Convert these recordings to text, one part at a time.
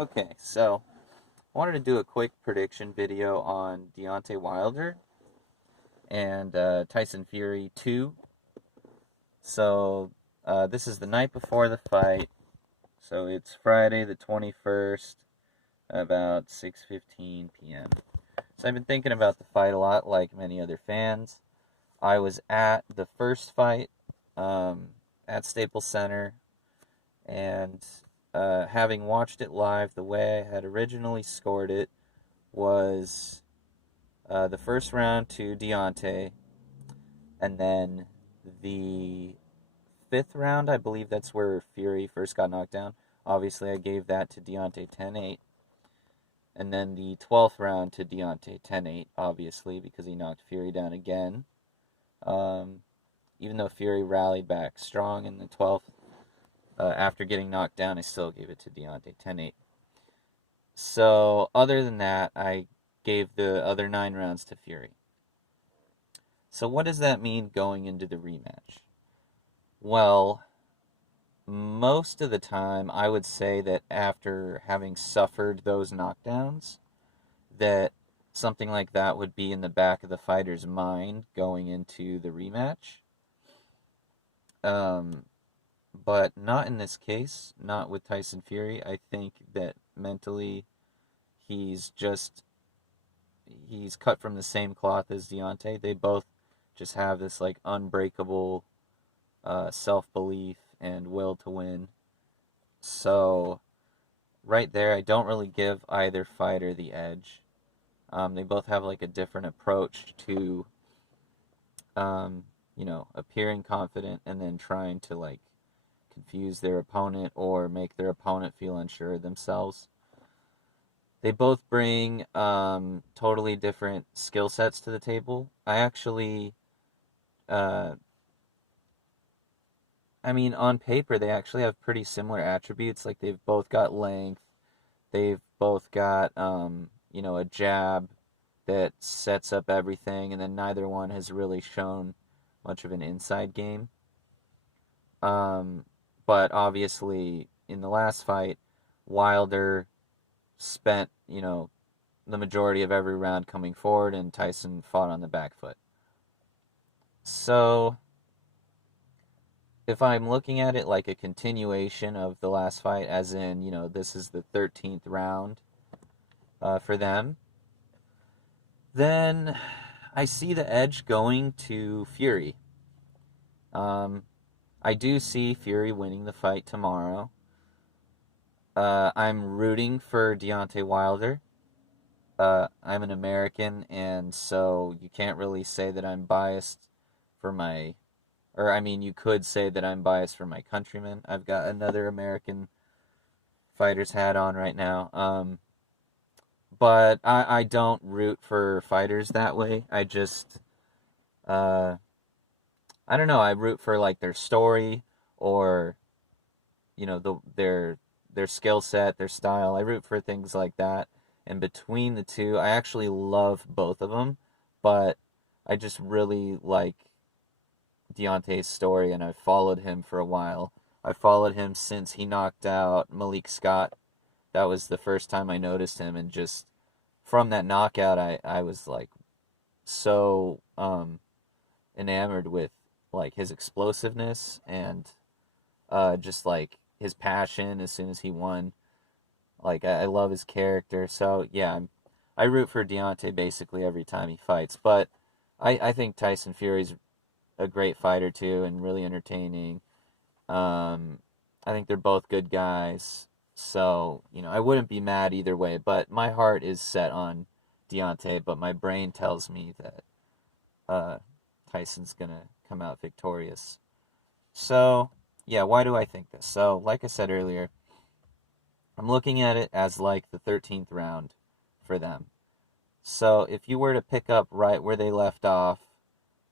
Okay, so I wanted to do a quick prediction video on Deontay Wilder and Tyson Fury 2. So this is the night before the fight. So it's Friday the 21st, about 6:15 p.m. So I've been thinking about the fight a lot, like many other fans. I was at the first fight at Staples Center, and having watched it live, the way I had originally scored it was the first round to Deontay, and then the fifth round, I believe that's where Fury first got knocked down. Obviously, I gave that to Deontay 10-8. And then the 12th round to Deontay 10-8, obviously, because he knocked Fury down again. Um, Even though Fury rallied back strong in the 12th, after getting knocked down, I still gave it to Deontay 10-8. So, other than that, I gave the other 9 rounds to Fury. So what does that mean going into the rematch? Well, most of the time, I would say that after having suffered those knockdowns, that something like that would be in the back of the fighter's mind going into the rematch. Um, but not in this case, not with Tyson Fury. I think that mentally he's just he's cut from the same cloth as Deontay. They both just have this like unbreakable self belief and will to win. So right there, I don't really give either fighter the edge. They both have like a different approach to, appearing confident and then trying to like confuse their opponent or make their opponent feel unsure of themselves. They both bring totally different skill sets to the table. Uh, on paper, they actually have pretty similar attributes. Like they've both got length, they've both got, a jab that sets up everything, and then neither one has really shown much of an inside game. Um, but obviously, in the last fight, Wilder spent, the majority of every round coming forward, and Tyson fought on the back foot. So, if I'm looking at it like a continuation of the last fight, as in, this is the 13th round for them, then I see the edge going to Fury. Um, I do see Fury winning the fight tomorrow. I'm rooting for Deontay Wilder. I'm an American, and so you can't really say that I'm biased for my, or I mean, you could say that I'm biased for my countrymen. I've got another American fighter's hat on right now. But I don't root for fighters that way. Uh, I don't know. I root for like their story or their skill set, their style. I root for things like that. And between the two, I actually love both of them, but I just really like Deontay's story, and I've followed him for a while. I followed him since he knocked out Malik Scott. That was the first time I noticed him, and just from that knockout, I was like so enamored with like his explosiveness and just like his passion as soon as he won. Like I love his character. So yeah, I root for Deontay basically every time he fights. But I think Tyson Fury's a great fighter too and really entertaining. I think they're both good guys. So, I wouldn't be mad either way, but my heart is set on Deontay, but my brain tells me that uh, Tyson's going to come out victorious. So, yeah, why do I think this? So, like I said earlier, I'm looking at it as like the 13th round for them. So, if you were to pick up right where they left off,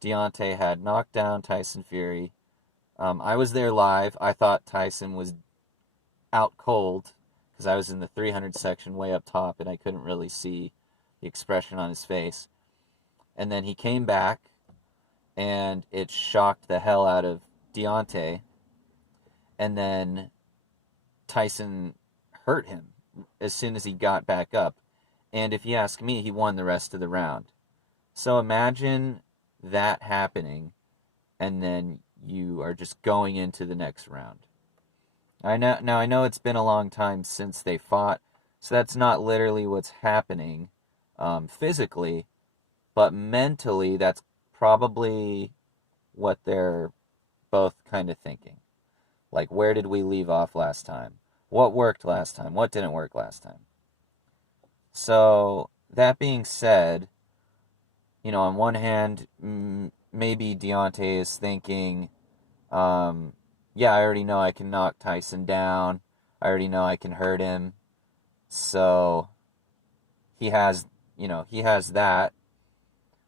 Deontay had knocked down Tyson Fury. I was there live. I thought Tyson was out cold because I was in the 300 section way up top and I couldn't really see the expression on his face. And then he came back and it shocked the hell out of Deontay. And then Tyson hurt him. as soon as he got back up. And if you ask me, he won the rest of the round. So imagine that happening, and then you are just going into the next round. I know it's been a long time since they fought, so that's not literally what's happening physically, but mentally, that's probably what they're both kind of thinking. Like, where did we leave off last time? What worked last time? What didn't work last time? So, that being said, on one hand, maybe Deontay is thinking, yeah, I already know I can knock Tyson down. I already know I can hurt him. So, he has, he has that.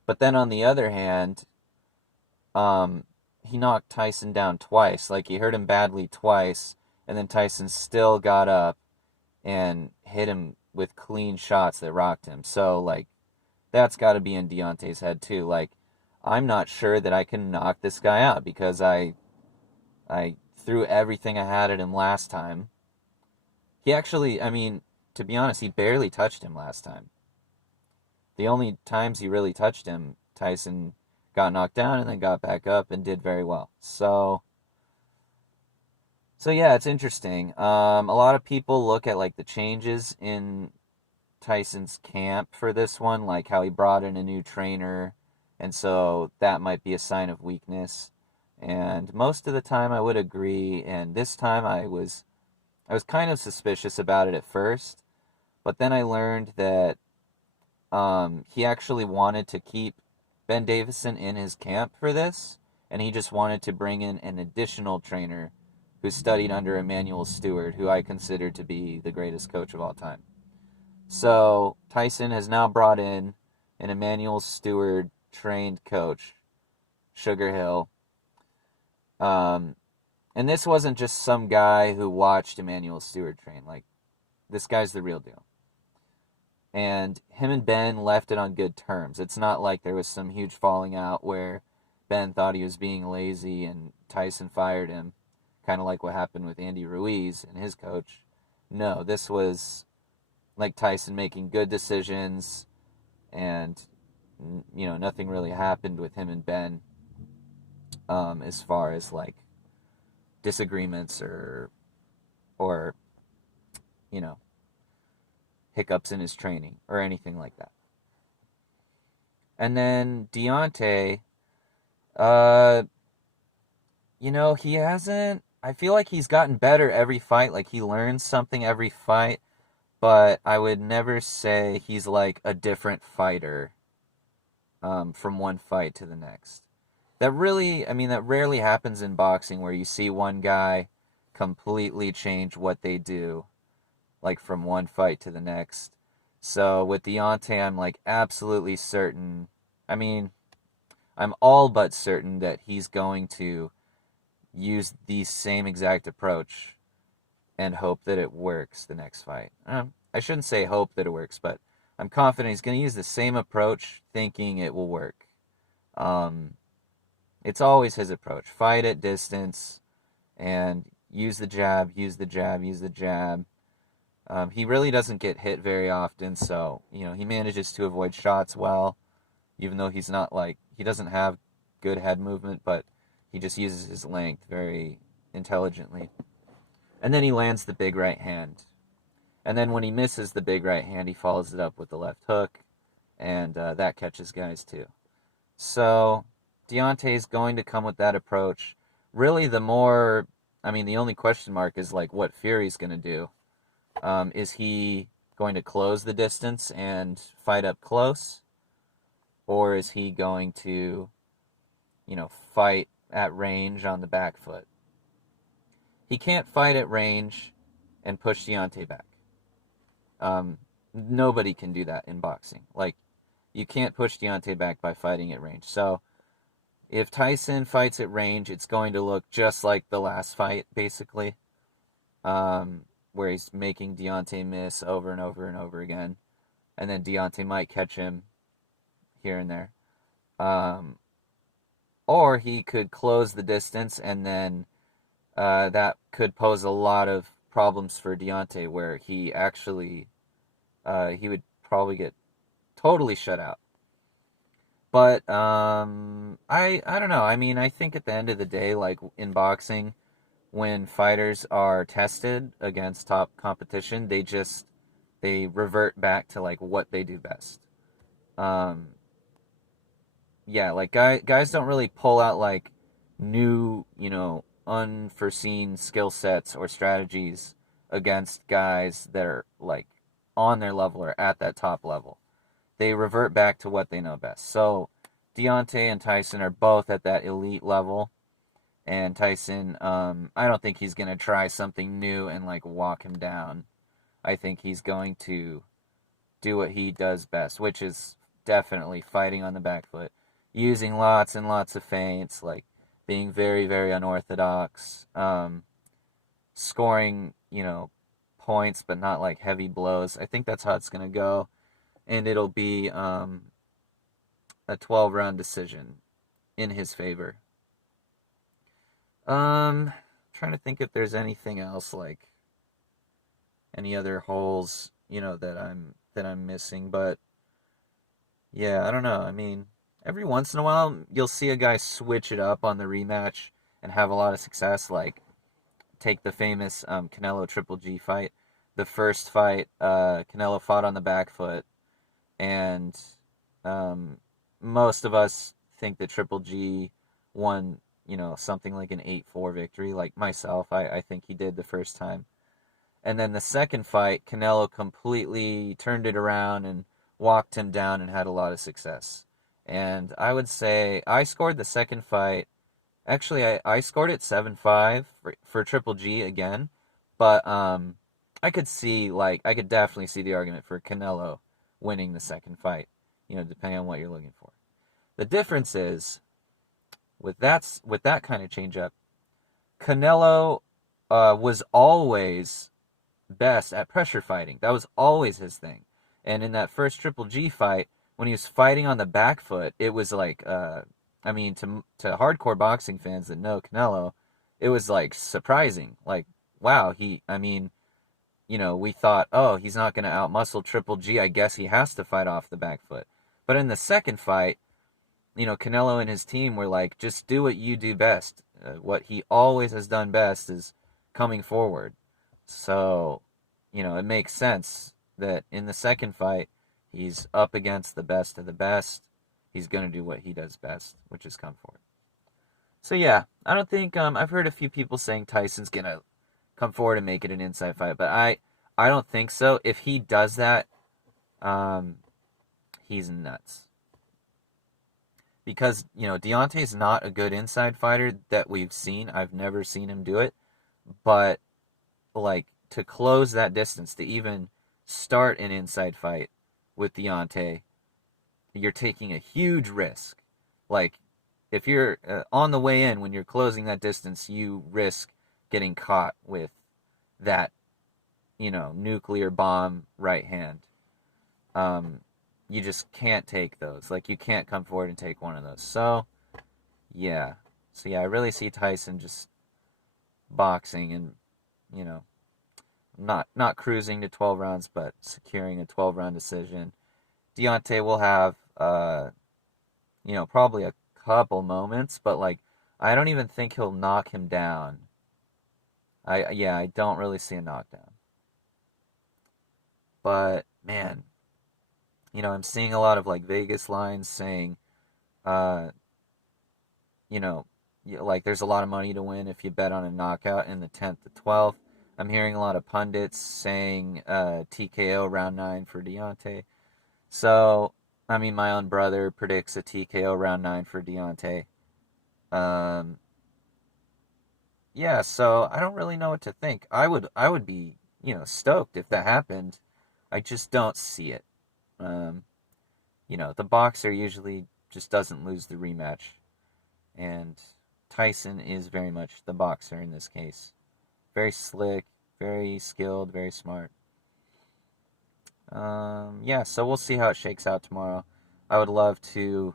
But then on the other hand, he knocked Tyson down twice. Like, he hurt him badly twice, and then Tyson still got up and hit him with clean shots that rocked him. So, like, that's got to be in Deontay's head, too. Like, I'm not sure that I can knock this guy out because I threw everything I had at him last time. He actually, I mean, to be honest, he barely touched him last time. The only times he really touched him, Tyson got knocked down and then got back up and did very well. So yeah, it's interesting. A lot of people look at like the changes in Tyson's camp for this one, like how he brought in a new trainer, and so that might be a sign of weakness. And most of the time I would agree, and this time I was kind of suspicious about it at first, but then I learned that he actually wanted to keep Ben Davison in his camp for this, and he just wanted to bring in an additional trainer who studied under Emmanuel Stewart, who I consider to be the greatest coach of all time. So Tyson has now brought in an Emmanuel Stewart trained coach, Sugar Hill. And this wasn't just some guy who watched Emmanuel Stewart train. Like, this guy's the real deal. And him and Ben left it on good terms. It's not like there was some huge falling out where Ben thought he was being lazy and Tyson fired him, kind of like what happened with Andy Ruiz and his coach. No, this was like Tyson making good decisions, and nothing really happened with him and Ben as far as like disagreements or hiccups in his training or anything like that. And then Deontay, he hasn't. I feel like he's gotten better every fight. Like, he learns something every fight, but I would never say he's like a different fighter from one fight to the next. That rarely happens in boxing where you see one guy completely change what they do, like from one fight to the next. So with Deontay, I'm like absolutely certain. I'm all but certain that he's going to use the same exact approach and hope that it works the next fight. I shouldn't say hope that it works, but I'm confident he's going to use the same approach thinking it will work. It's always his approach. Fight at distance and use the jab, use the jab, use the jab. He really doesn't get hit very often, so, he manages to avoid shots well, even though he's not he doesn't have good head movement, but he just uses his length very intelligently. And then he lands the big right hand. And then when he misses the big right hand, he follows it up with the left hook, and that catches guys too. So Deontay's going to come with that approach. Really, the only question mark is like what Fury's going to do. Is he going to close the distance and fight up close? Or is he going to, fight at range on the back foot? He can't fight at range and push Deontay back. Nobody can do that in boxing. Like, you can't push Deontay back by fighting at range. So if Tyson fights at range, it's going to look just like the last fight, basically, where he's making Deontay miss over and over and over again, and then Deontay might catch him here and there. Or he could close the distance, and then that could pose a lot of problems for Deontay where he would probably get totally shut out. But I don't know. I mean, I think at the end of the day, like in boxing, when fighters are tested against top competition, they revert back to like what they do best. Um, yeah, like guys don't really pull out like new, unforeseen skill sets or strategies against guys that are like on their level or at that top level. They revert back to what they know best. So Deontay and Tyson are both at that elite level. And Tyson, I don't think he's going to try something new and like walk him down. I think he's going to do what he does best, which is definitely fighting on the back foot, using lots and lots of feints, like being very, very unorthodox, scoring, points, but not like heavy blows. I think that's how it's going to go. And it'll be a 12-round decision in his favor. Trying to think if there's anything else, like any other holes, that I'm missing, but yeah, I don't know. I mean, every once in a while you'll see a guy switch it up on the rematch and have a lot of success, like take the famous Canelo Triple G fight. The first fight, Canelo fought on the back foot, and um, most of us think that Triple G won, something like an 8-4 victory. Like myself, I think he did the first time. And then the second fight, Canelo completely turned it around and walked him down and had a lot of success. And I would say I scored the second fight. Actually, I scored it 7-5 for Triple G again. But I could definitely see the argument for Canelo winning the second fight, depending on what you're looking for. The difference is with that kind of change up, Canelo was always best at pressure fighting. That was always his thing. And in that first Triple G fight, when he was fighting on the back foot, it was like, I mean, to hardcore boxing fans that know Canelo, it was like surprising. Like, wow, I mean, we thought, oh, he's not going to outmuscle Triple G. I guess he has to fight off the back foot. But in the second fight, Canelo and his team were like, just do what you do best. What he always has done best is coming forward. So, it makes sense that in the second fight, he's up against the best of the best. He's going to do what he does best, which is come forward. So, yeah, I don't think, I've heard a few people saying Tyson's going to come forward and make it an inside fight, but I don't think so. If he does that, he's nuts. Because, Deontay's not a good inside fighter that we've seen. I've never seen him do it. But, like, to close that distance, to even start an inside fight with Deontay, you're taking a huge risk. Like, if you're on the way in, when you're closing that distance, you risk getting caught with that, nuclear bomb right hand. You just can't take those. Like, you can't come forward and take one of those. So, yeah. I really see Tyson just boxing and, not cruising to 12 rounds, but securing a 12-round decision. Deontay will have, probably a couple moments, but, like, I don't even think he'll knock him down. I don't really see a knockdown. But, man, I'm seeing a lot of like Vegas lines saying, uh, like there's a lot of money to win if you bet on a knockout in the 10th to 12th. I'm hearing a lot of pundits saying TKO round 9 for Deontay. So, I mean, my own brother predicts a TKO round 9 for Deontay. Um, yeah, so I don't really know what to think. I would be, stoked if that happened. I just don't see it. Um, the boxer usually just doesn't lose the rematch. And Tyson is very much the boxer in this case. Very slick, very skilled, very smart. Yeah, so we'll see how it shakes out tomorrow. I would love to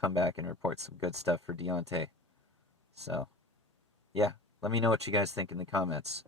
come back and report some good stuff for Deontay. So, yeah, let me know what you guys think in the comments.